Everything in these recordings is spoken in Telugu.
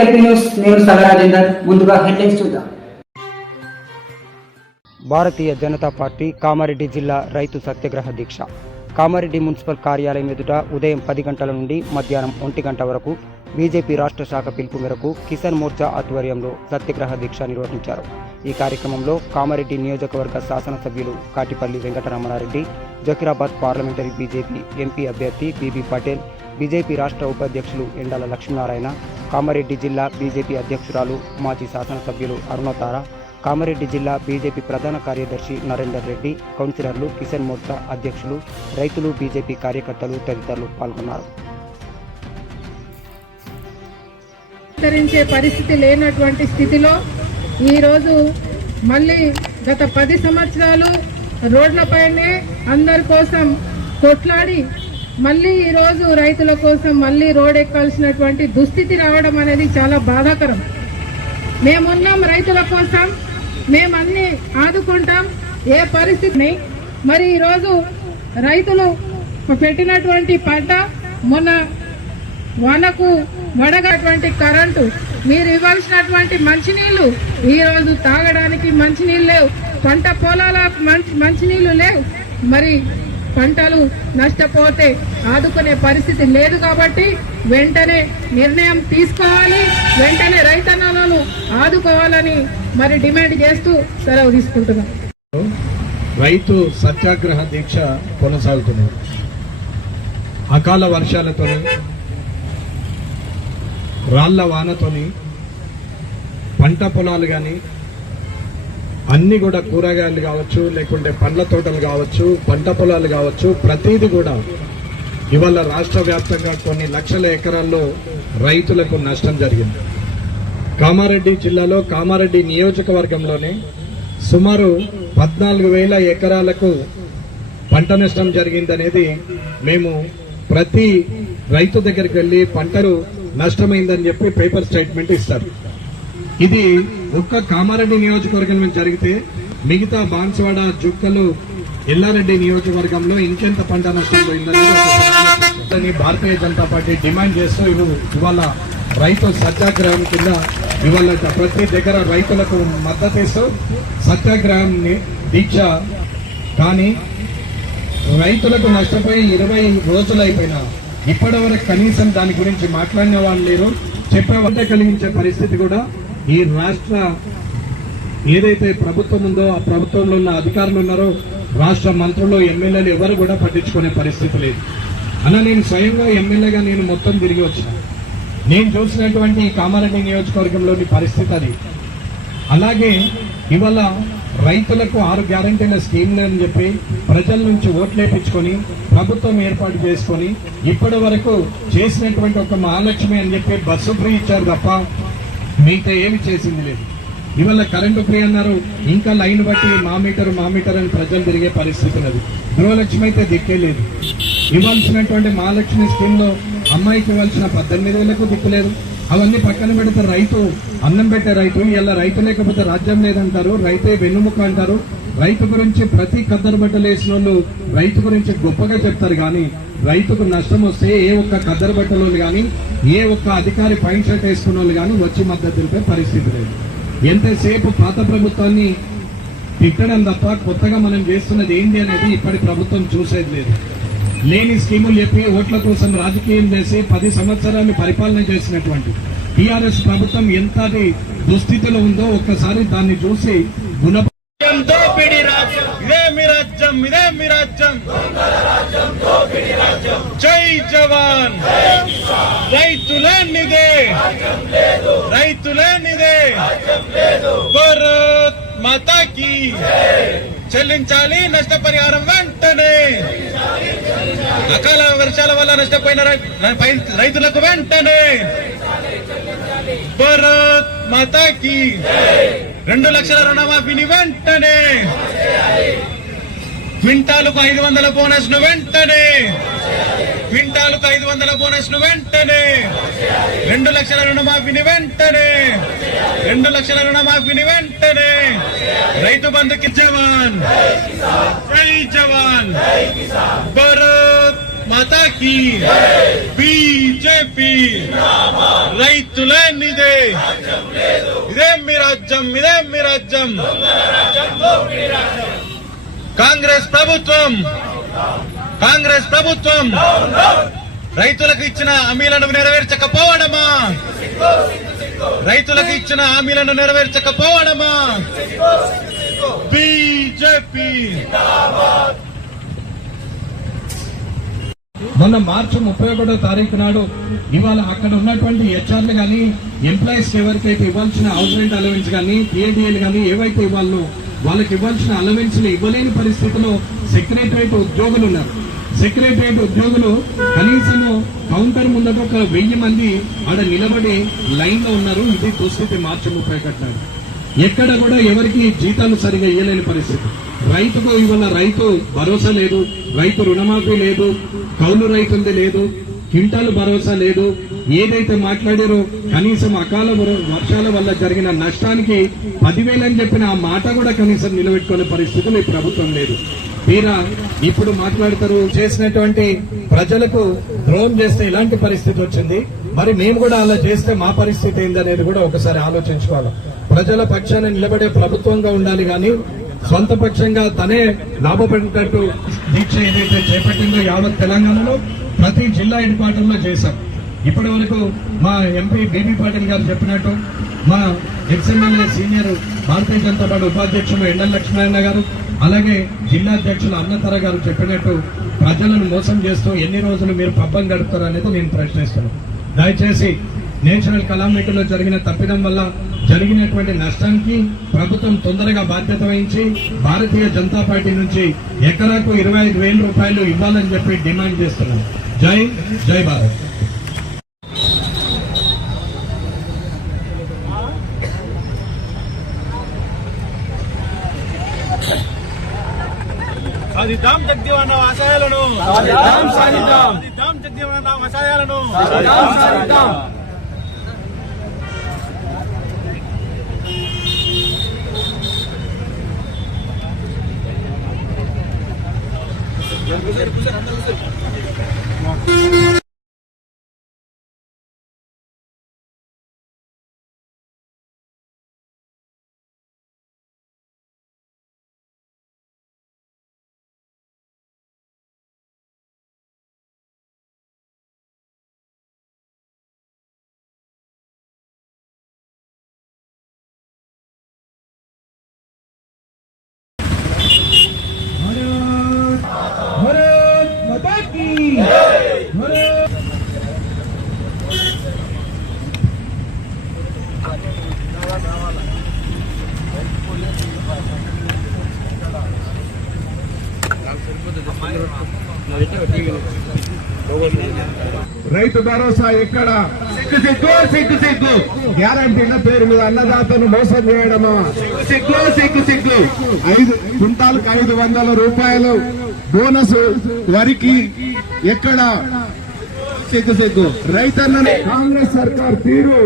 ఎల్పీ న్యూస్, నేను సగరాజేందర్. ముందుగా హెడ్లైన్స్ చూద్దాం. భారతీయ జనతా పార్టీ కామారెడ్డి జిల్లా రైతు సత్యాగ్రహ దీక్ష. కామారెడ్డి మున్సిపల్ కార్యాలయం ఎదుట ఉదయం 10 గంటల నుండి మధ్యాహ్నం 1 గంట వరకు బీజేపీ రాష్ట్ర శాఖ పిలుపు మేరకు కిసాన్ మోర్చా ఆధ్వర్యంలో సత్యాగ్రహ దీక్ష నిర్వహించారు. ఈ కార్యక్రమంలో కామారెడ్డి నియోజకవర్గ శాసనసభ్యులు Katipalli Venkataramana Reddy, జకీరాబాద్ parliamentary BJP MP అభ్యర్థి బీబీ పటేల్, బీజేపీ రాష్ట్ర ఉపాధ్యక్షులు ఎండాల లక్ష్మీనారాయణ, కామారెడ్డి జిల్లా బీజేపీ అధ్యక్షురాలు మాజీ శాసనసభ్యులు అరుణతార, కామారెడ్డి జిల్లా బీజేపీ ప్రధాన కార్యదర్శి నరేందర్ రెడ్డి, కౌన్సిలర్లు, కిసాన్ మోర్చా అధ్యక్షులు, రైతులు, బీజేపీ కార్యకర్తలు తదితరులు పాల్గొన్నారు. పరిస్థితి లేనటువంటి స్థితిలో ఈరోజు మళ్ళీ గత 10 సంవత్సరాలు రోడ్లపైనే అందరి కోసం కొట్లాడి మళ్ళీ ఈరోజు రైతుల కోసం మళ్ళీ రోడ్ ఎక్కాల్సినటువంటి దుస్థితి రావడం అనేది చాలా బాధాకరం. మేమున్నాం రైతుల కోసం, మేమన్నీ ఆదుకుంటాం ఏ పరిస్థితిని. మరి ఈరోజు రైతులు పెట్టినటువంటి పంట, మొన్న వానకు వడగటువంటి కరెంటు, మీరు ఇవ్వాల్సినటువంటి మంచినీళ్లు ఈరోజు తాగడానికి మంచినీళ్ళు లేవు, పంట పొలాలకు మంచినీళ్లు లేవు. మరి పంటలు నష్టపోతే ఆదుకునే పరిస్థితి లేదు. కాబట్టి వెంటనే నిర్ణయం తీసుకోవాలి, వెంటనే రైతన్నలను ఆదుకోవాలని మరి డిమాండ్ చేస్తూ సెలవు తీసుకుంటున్నాం. రైతు సత్యాగ్రహ దీక్ష కొనసాగుతుంది. అకాల వర్షాలతోని, రాళ్ల వానతోని పంట పొలాలు కానీ అన్ని కూడా కూరగాయలు కావచ్చు, లేకుంటే పండ్ల తోటలు కావచ్చు, పంట పొలాలు కావచ్చు, ప్రతిదీ కూడా ఇవాళ రాష్ట్ర వ్యాప్తంగా కొన్ని లక్షల ఎకరాల్లో రైతులకు నష్టం జరిగింది. కామారెడ్డి జిల్లాలో కామారెడ్డి నియోజకవర్గంలోనే సుమారు 14,000 ఎకరాలకు పంట నష్టం జరిగిందనేది మేము ప్రతి రైతు దగ్గరికి వెళ్లి పంటలు నష్టమైందని చెప్పి పేపర్ స్టేట్మెంట్ ఇస్తారు. ఇది ఒక్క కామారెడ్డి నియోజకవర్గం నుంచి జరిగితే మిగతా బాన్సువాడ, జుక్కలు, ఎల్లారెడ్డి నియోజకవర్గంలో ఇంకెంత పంట నష్టం పోయిందని భారతీయ జనతా పార్టీ డిమాండ్ చేస్తూ ఇవాళ రైతు సత్యాగ్రహం కింద ఇవాళ ప్రతి దగ్గర రైతులకు మద్దతు ఇస్తూ సత్యాగ్రహం దీక్ష. కానీ రైతులకు నష్టపోయి 20 రోజులు అయిపోయినా ఇప్పటి వరకు కనీసం దాని గురించి మాట్లాడిన వాళ్ళు లేరు, చెప్పే కలిగించే పరిస్థితి కూడా ఈ రాష్ట్ర ఏదైతే ప్రభుత్వం ఉందో ఆ ప్రభుత్వంలో ఉన్న అధికారులు ఉన్నారో, రాష్ట్ర మంత్రులు, ఎమ్మెల్యేలు ఎవరు కూడా పట్టించుకునే పరిస్థితి లేదు. అలా నేను స్వయంగా ఎమ్మెల్యేగా నేను మొత్తం తిరిగి వచ్చిన, నేను చూసినటువంటి కామారెడ్డి నియోజకవర్గంలోని పరిస్థితి అది. అలాగే ఇవాళ రైతులకు 6 గ్యారంటీల స్కీమ్లు అని చెప్పి ప్రజల నుంచి ఓట్లేపించుకొని ప్రభుత్వం ఏర్పాటు చేసుకొని ఇప్పటి వరకు చేసినటువంటి ఒక మహాలక్ష్మి అని చెప్పి బస్సు ఫ్రీ ఇచ్చారు తప్ప మిగతా ఏమి చేసింది లేదు. ఇవాళ కరెంటు ఫ్రీ అన్నారు, ఇంకా లైన్ బట్టి మా మీటర్ అని ప్రజలు తిరిగే పరిస్థితి లేదు. గృహలక్ష్మి అయితే దిక్కే లేదు. ఇవ్వాల్సినటువంటి మహాలక్ష్మి స్కీమ్ లో అమ్మాయికి ఇవ్వాల్సిన 18,000కు దిక్కు లేదు. అవన్నీ పక్కన పెడితే రైతు, అన్నం పెట్టే రైతు, ఇలా రైతు లేకపోతే రాజ్యం లేదంటారు, రైతే వెన్నుముక అంటారు. రైతు గురించి ప్రతి కద్దరు బట్టలు వేసిన వాళ్ళు రైతు గురించి గొప్పగా చెప్తారు. కానీ రైతుకు నష్టం వస్తే ఏ ఒక్క కద్దరు బట్టలు కానీ, ఏ ఒక్క అధికారి పైన షర్ట్ వేసుకున్న వాళ్ళు కానీ వచ్చి మద్దతు తెలిపే పరిస్థితి లేదు. ఎంతసేపు పాత ప్రభుత్వాన్ని తిట్టడం తప్ప కొత్తగా మనం చేస్తున్నది ఏంటి అనేది ఇప్పటి ప్రభుత్వం చూసేది లేదు. లేని స్కీములు చెప్పి ఓట్ల కోసం రాజకీయం చేసి 10 సంవత్సరాలు పరిపాలన చేసినటువంటి టీఆర్ఎస్ ప్రభుత్వం ఎంతటి దుస్థితిలో ఉందో ఒక్కసారి దాన్ని చూసి జై జవాన్, రైతులేనిదే, రైతులేనిదే, భారత్ మాతాకి చెల్లించాలి నష్టపరిహారం వెంటనే. అకాల వర్షాల వల్ల నష్టపోయిన రైతులకు వెంటనే భారత్ మాతాకి 2 లక్షల రుణమాఫీని వెంటనే, క్వింటాలకు 500 బోనస్ ను వెంటనే, క్వింటాలకు 500 బోనస్ ను వెంటనే, 2 లక్షల రుణమాఫీని వెంటనే, 2 లక్షల రుణమాఫీని వెంటనే, రైతు బంధుకి జవాన్, జై జవాన్, భారత్ మాతా కీ బీజేపీ రైతులే నిదే ఇదే మీ రాజ్యం ఇదే మీ రాజ్యం కాంగ్రెస్ ప్రభుత్వం రైతులకు ఇచ్చిన హామీలను నెరవేర్చకపోవడమా బీజేపీ మొన్న మార్చి 31వ తారీఖు నాడు ఇవాళ అక్కడ ఉన్నటువంటి హెచ్ఆర్లు కానీ ఎంప్లాయీస్ ఎవరికైతే ఇవ్వాల్సిన హౌస్ రెంట్ అలవెన్స్ కానీ పిఏడిఏలు కానీ ఏవైతే ఇవ్వాలో వాళ్ళకి ఇవ్వాల్సిన అలవెన్స్ ఇవ్వలేని పరిస్థితిలో సెక్రటరియట్ ఉద్యోగులు ఉన్నారు. సెక్రటరియట్ ఉద్యోగులు కనీసము కౌంటర్ ముందట ఒక 1000 మంది ఆడ నిలబడి లైన్ లో ఉన్నారు. ఇది దుస్థితి మార్చి 31 నాడు. ఎక్కడ కూడా ఎవరికి జీతాలు సరిగా ఇవ్వలేని పరిస్థితి. రైతుకు ఇవాళ రైతు భరోసా లేదు, రైతు రుణమాఫీ లేదు, కౌలు రైతుంది లేదు, క్వింటాలు భరోసా లేదు. ఏదైతే మాట్లాడారో కనీసం అకాల వర్షాల వల్ల జరిగిన నష్టానికి 10,000 అని చెప్పిన ఆ మాట కూడా కనీసం నిలబెట్టుకునే పరిస్థితులు ఈ ప్రభుత్వం లేదు. తీరా ఇప్పుడు మాట్లాడతారు చేసినటువంటి ప్రజలకు ద్రోహం చేస్తే ఇలాంటి పరిస్థితి వచ్చింది. మరి మేము కూడా అలా చేస్తే మా పరిస్థితి ఏందనేది కూడా ఒకసారి ఆలోచించుకోవాలి. ప్రజల పక్షాన నిలబడే ప్రభుత్వంగా ఉండాలి కానీ సొంత పక్షంగా తనే లాభపడేటట్టు దీక్ష ఏదైతే చేపట్టిందో యావత్ తెలంగాణలో ప్రతి జిల్లా హెడ్ క్వార్టర్ లో చేశాం. ఇప్పటి వరకు మా ఎంపీ బీబీ పాటిల్ గారు చెప్పినట్టు మా ex-MLA senior Bharatiya Janata party ఉపాధ్యక్షులు ఎండల లక్ష్మీనారాయణ గారు అలాగే జిల్లా అధ్యక్షులు అన్నతర గారు చెప్పినట్టు ప్రజలను మోసం చేస్తూ ఎన్ని రోజులు మీరు పబ్బం గడుపుతారు అనేది నేను ప్రశ్నిస్తున్నాను. దయచేసి నేషనల్ కలామిటీలో జరిగిన తప్పిదం వల్ల జరిగినటువంటి నష్టానికి ప్రభుత్వం తొందరగా బాధ్యత వహించి భారతీయ జనతా పార్టీ నుంచి ఎకరాకు 25,000 రూపాయలు ఇవ్వాలని చెప్పి డిమాండ్ చేస్తున్నాం. జై భారత్. సాధిద్దాం జగజీవన ఆశయాలను సాధిద్దాం జగజీవన ఆశయాలను రైతు భరోసా ఎక్కడ? సిగ్గు గ్యారంటీల పేరు మీద అన్నదాతను మోసం చేయడమా? సిగ్గు 5 క్వింటాలకు 500 రూపాయలు బోనస్ వరికి ఎక్కడ? సిగ్గు రైతన్నని కాంగ్రెస్ సర్కార్ తీరు.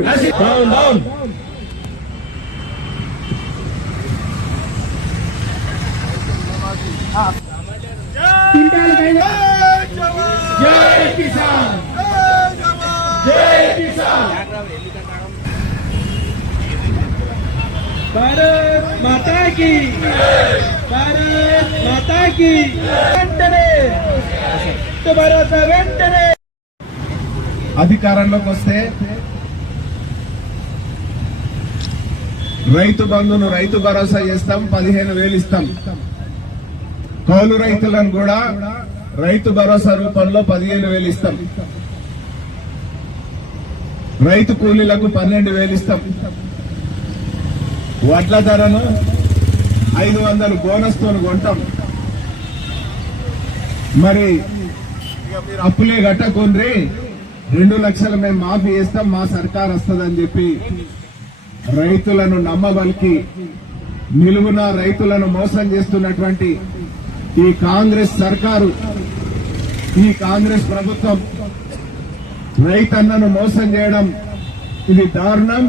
భారత్ మాతా కీ వెంటనే భరోసా వెంటనే అధికారంలోకి వస్తే రైతు బంధును రైతు భరోసా చేస్తాం, 15,000 ఇస్తాం. కౌలు రైతులను కూడా రైతు భరోసా రూపంలో 15,000 ఇస్తాం. రైతు కూలీలకు 12,000 ఇస్తాం. వడ్ల ధరను 500 బోనస్ తో కొంటాం. మరి మీరు అప్పులే కట్టకుండ్రి, 2 లక్షలు మేము మాఫీ చేస్తాం, మా సర్కార్ వస్తుందని చెప్పి రైతులను నమ్మబలికి నిలువున రైతులను మోసం చేస్తున్నటువంటి ఈ కాంగ్రెస్ సర్కారు, ఈ కాంగ్రెస్ ప్రభుత్వం రైతన్నను మోసం చేయడం ఇది దారుణం.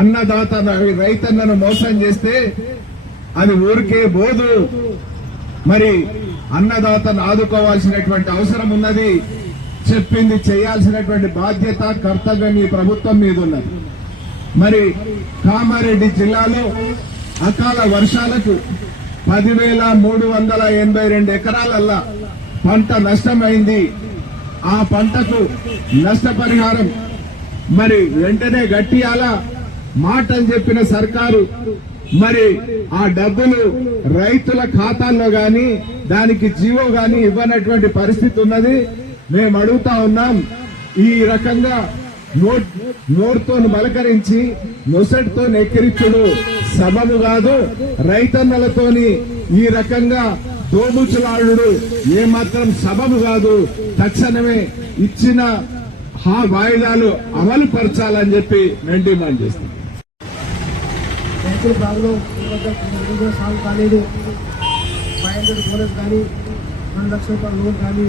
అన్నదాత రైతన్నను మోసం చేస్తే అది ఊరికే బోదు. మరి అన్నదాతను ఆదుకోవాల్సినటువంటి అవసరం ఉన్నది. చెప్పింది చేయాల్సినటువంటి బాధ్యత, కర్తవ్యం ఈ ప్రభుత్వం మీద ఉన్నది. మరి కామారెడ్డి జిల్లాలో అకాల వర్షాలకు 10,382 ఎకరాలల్లా పంట నష్టమైంది. ఆ పంటకు నష్టపరిహారం మరి వెంటనే గట్టియాల మాట అని చెప్పిన సర్కారు మరి ఆ డబ్బులు రైతుల ఖాతాల్లో గాని దానికి జీవో గాని ఇవ్వనటువంటి పరిస్థితి ఉన్నది. మేము అడుగుతా ఉన్నాం, ఈ రకంగా నోటితో బలకరించి నొసటితో ఎక్కిరించుడు సబబు కాదు. రైతన్నలతోని ఈ రకంగా దోబుచులాడు ఏమాత్రం సబబు కాదు. తక్షణమే ఇచ్చిన వాయిదాలు అమలు పరచాలని చెప్పి మేము డిమాండ్ చేస్తాం. రైతుల ప్రాబ్లం సాల్వ్ కాలేదు. 500 బోనస్ కానీ 2 లక్షల రూపాయల లోన్ కానీ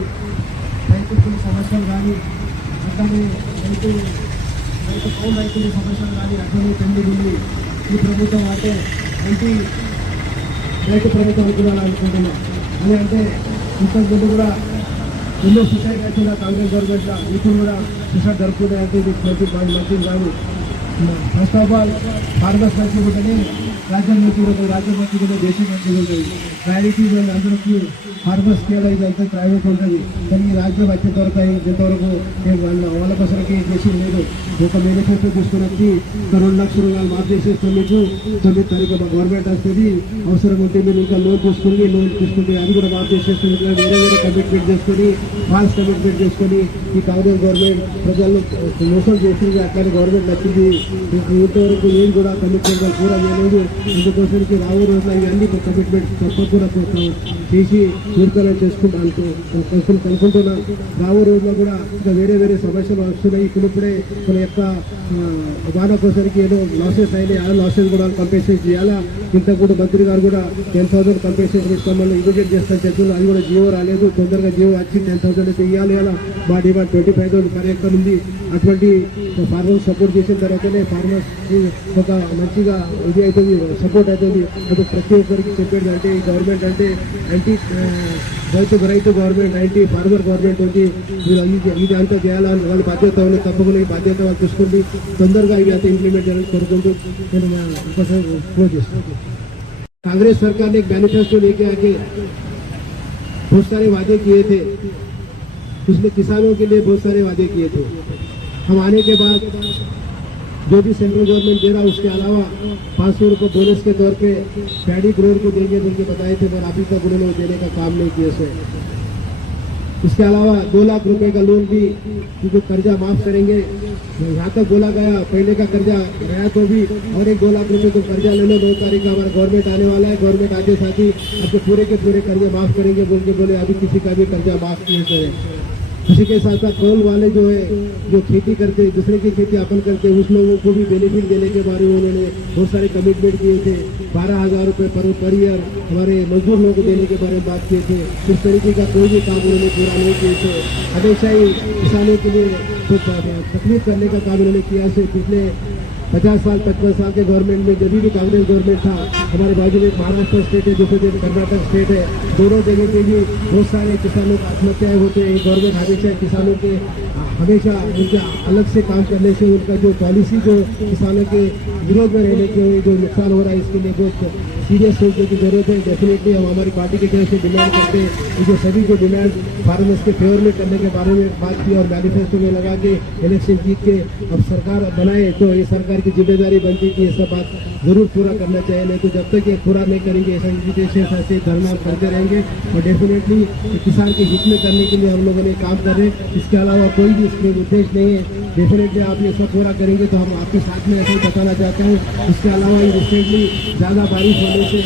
రైతులకు సమస్యలు కానీ అట్లనే రైతు కౌలు రైతుల సమస్యలు కానీ అట్లనే పెండింగ్ ఉంది. ఈ ప్రభుత్వం అంటే రైతు ప్రభుత్వం అనుకున్నాను అని అంటే ఇంతకుముందు కూడా ఎన్నో సొసైటీ అయితే కాంగ్రెస్ గవర్నమెంట్లో ఇప్పుడు కూడా సొసైటీ జరుపుకున్నాయంటే ఇది మంచిది కాదు. ఫస్ట్ ఆఫ్ ఆల్ ఫార్మర్స్ మంచిగా ఉంటేనే రాజ్యం మంచిగా ఉంటుంది, రాజ్యం మంచిగా ఉంటే దేశం మంచిగా ఉంటుంది. ప్రయారిటీ అందరికీ ఫార్మర్స్ స్కేల్ అయితే అంతా ప్రైవేట్ ఉంటుంది. కానీ ఈ రాజ్యం వచ్చేంతవరకు ఇంతవరకు వాళ్ళ కోసరికి చేసేది లేదు. ఒక మేనిఫెస్టో తీసుకుని వచ్చి 2 లక్షల రూపాయలు మాఫ్ చేసేస్తాం, మీకు 9 తారీఖు మా గవర్నమెంట్ వస్తుంది, అవసరం ఉంటే మీరు ఇంకా లోన్ తీసుకుంటే అది కూడా మాఫ్ చేసేస్తుంది. ఇట్లా వేరే కమిట్మెంట్ చేసుకొని ఫాల్స్ కమిట్మెంట్ చేసుకొని ఈ కాంగ్రెస్ గవర్నమెంట్ ప్రజలు మోసం చేసింది. అట్లానే గవర్నమెంట్ నచ్చింది. ఇంతవరకు ఏం కూడా కమిట్మెంట్ పూరా చేయలేదు. అందుకోసానికి రాబోయే రోజున ఇవన్నీ కమిట్మెంట్ తప్పకుండా చేసి పూర్తనం చేసుకుంటాను కనుకుంటున్నాను. రాబోయే రోజుల్లో కూడా ఇంకా వేరే సమస్యలు వస్తున్నాయి. ఇప్పుడే మన యొక్క వాన కోసానికి ఏదో లాసెస్ అయినాయి. ఆ లాసెస్ కూడా కంపెన్సేషన్ చేయాలా. ఇంతకుముందు మంత్రి గారు కూడా 10,000 కంపెన్సేషన్ ఇస్తామని ఇమీడియట్ చేస్తాను చెప్తున్నారు. అది కూడా జియో రాలేదు. తొందరగా జియో వచ్చి 10,000 అయితే ఇవ్వాలి. అలా మా డిమాండ్ 25,000 కార్యక్రమం ఉంది. అటువంటి ఫార్మర్స్ సపోర్ట్ చేసిన తర్వాతనే ఫార్మర్స్ ఒక మంచిగా ఇది అవుతుంది, సపోర్ట్ అవుతుంది. అది ప్రతి ఒక్కరికి చెప్పేది అంటే ఈ గవర్నమెంట్ అంటే రైతు గవర్నమెంట్ ఫార్మర్ గవర్నమెంట్ ఉంది. ఇది అంతా చేయాలని వాళ్ళ బాధ్యత ఉంది. తప్పకుండా ఈ బాధ్యత వాళ్ళు చూసుకుంది తొందరగా ఇవి అంతా ఇంప్లిమెంట్ చేయాలని కోరుకుంటూ నేను ఒకసారి క్లోజ్ చేస్తాను. कांग्रेस सरकार ने एक मैनिफेस्टो लेके आके बहुत सारे वादे किए थे. उसने किसानों के लिए बहुत सारे वादे किए थे. हम आने के बाद जो भी सेंट्रल गवर्नमेंट दे रहा उसके अलावा 500 रुपये बोनस के तौर पे पैडी ग्रोवर को देंगे बोल के बताए थे, पर अभी तक उन्होंने देने का काम नहीं किया सर. इसके अलावा 2 लाख रुपए का लोन भी जो कर्जा माफ करेंगे. यहाँ तक बोला गया पहले का कर्जा गया तो भी और एक 2 लाख रुपए को कर्जा ले लो. 2 तारीख का हमारा गवर्नमेंट आने वाला है. गवर्नमेंट आते साथ ही आपके पूरे के पूरे कर्जे माफ करेंगे बोल के बोले. अभी किसी का भी कर्जा माफ नहीं करें. इसी के साथ साथ कौल वाले जो है जो खेती करते दूसरे की खेती अपन करते उस लोगों को भी बेनिफिट देने के बारे में उन्होंने बहुत सारे कमिटमेंट किए थे. 12,000 रुपये पर ईयर हमारे मजदूर लोगों को देने के बारे में बात किए थे. इस तरीके का कोई भी काम उन्होंने पूरा नहीं किए थे. हमेशा ही किसानों के लिए तकलीफ करने का काम उन्होंने किया से. पिछले 50 साल 55 साल के गवर्नमेंट में जब भी कांग्रेस गवर्नमेंट था, हमारे बाजू में महाराष्ट्र स्टेट है, दूसरी जगह कर्नाटक स्टेट है, दोनों जगह पे भी बहुत सारे किसानों को आत्महत्याएं होते हैं. गवर्नमेंट हमेशा किसानों के हमेशा उनके अलग से काम करने से उनका जो पॉलिसी जो किसानों के विरोध में रहने के जो नुकसान हो रहा है इसके लिए बहुत सीरियस सोचने की जरूरत है. डेफिनेटली हम हमारी पार्टी की तरफ से डिमांड करते हैं जो सभी जो डिमांड फार्मर्स के फेवर में करने के बारे में बात की और मैनिफेस्टो में लगा के इलेक्शन जीत के अब सरकार बनाए तो ये सरकार की जिम्मेदारी बनती है कि ये सब बात जरूर पूरा करना चाहिए. नहीं तो जब तक ये पूरा नहीं करेंगे ऐसा इन्विटेशन ऐसे धरना करते रहेंगे और डेफिनेटली किसान के हित में करने के लिए हम लोगों ने काम कर रहे हैं. इसके अलावा कोई भी इसमें उद्देश्य नहीं है. डेफिनेटली आप ये सब पूरा करेंगे तो हम आपके साथ में ऐसा ही बताना चाहते हैं. इसके अलावा रिसेंटली ज़्यादा बारिश होने से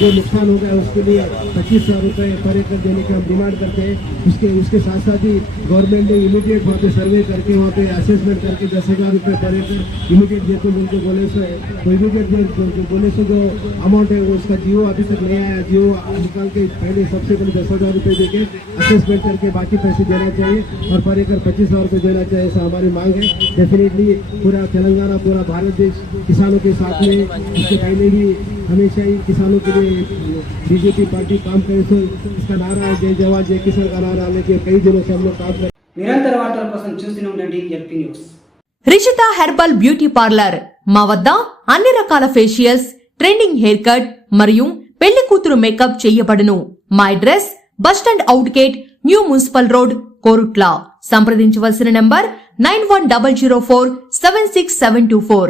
जो नुकसान हो गया उसके लिए 25,000 रुपये पर एकड़ देने की हम डिमांड करते हैं. उसके साथ साथ ही गवर्नमेंट ने इमीडिएट वहाँ पे सर्वे करके वहाँ पे असेसमेंट करके 10,000 रुपये पर एकड़ इमीडिएट देते उनको बोले से तो इमीडिएट बोले से जो अमाउंट है वो उसका जियो अभी तक नहीं आया. जियो निकाल के पहले सबसे पहले 10,000 रुपये देके असेसमेंट करके बाकी पैसे देना चाहिए और पर एकड़ 25,000 रुपये देना चाहिए. ऐसा हमारी मांग है. डेफिनेटली पूरा तेलंगाना पूरा भारत देश किसानों के साथ में इसके पहले भी हमेशा ही किसानों के लिए बीजेपी पार्टी काम करे सो इसका नारा है जय जवान जय किसान का नारा लेके कई दिनों से हम लोग काम कर నిరంతర వార్తల కోసం చూస్తూనే ఉండండి LP news. Rishitha herbal beauty parlour మా వద్ద అన్ని రకాల ఫేషియల్స్, ట్రెండింగ్ హెయిర్ కట్ మరియు పెళ్లి కూతురు మేకప్ చేయబడును. మా address bus stand out gate, new municipal road, Korutla. సంప్రదించవలసిన నంబర్ 9100476724.